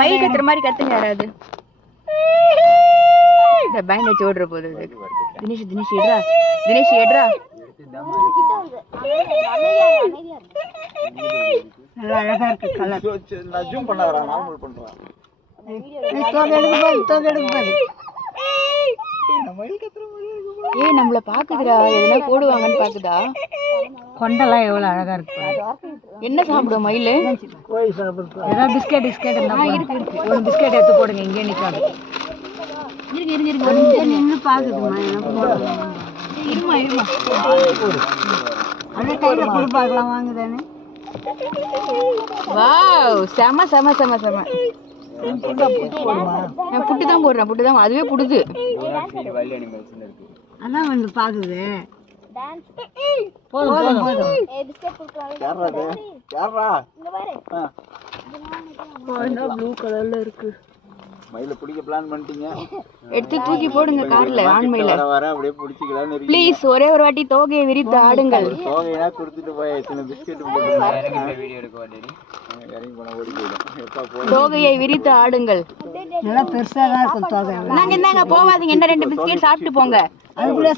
மயில் கத்துற மாதிரி கத்துங்க யாராவது. இந்த பயந்து வச்சு ஓடுற போது தினேஷ் தினேஷ் எடுறா தினேஷ் எடுறா. நல்லா அழகா இருக்கு கலர். நான் ஜூம் பண்ணாதடா, நார்மல் பண்றேன். ஏய் நம்மள பாக்குதுடா, எதனா போடுவாங்கன்னு பாக்குதா. கொண்டெல்லாம் எவ்வளவு அழகா இருக்கு. என்ன சாப்பிடும் மயிலு? ஏதாவது பிஸ்கெட் இருந்தா இருக்கு. ஒரு பிஸ்கெட் எடுத்து போடுங்க, இங்கே நிக்காது. இருங்க நின்று பாக்குதுமா. இருமா அப்படியே கையில கொடுப்பாக்கலாம் வாங்குதானே. வாவ் செம செம செம செம. நான் புட்டு தான் போடுறேன், புட்டு தான் அதுவே புடுது. அதான் வந்து பாக்குது. ப்ளூ கலர்ல இருக்கு. மயில பிடிக்க பிளான் பண்ணிட்டீங்க. எடுத்து தூக்கி போடுங்க கார்ல ஆண்மையில. வர அப்படியே பிடிச்சிக்கலாம். ப்ளீஸ் ஒரே ஒரு வாட்டி தோகையை விரித்து ஆடுங்கள். தோகையா கொடுத்துட்டு போய் எத்தனை பிஸ்கெட் போட்டு வீடியோ எடுக்க வேண்டியது. இறங்கி போனா ஓடி போயிடும். தோகையை விரித்து ஆடுங்கள். நல்லா பெருசா தான் இருக்கும் தோகை. நாங்க இந்தாங்க போவாதீங்க, என்ன 2 பிஸ்கெட் சாப்பிட்டு போங்க. அதுக்குள்ள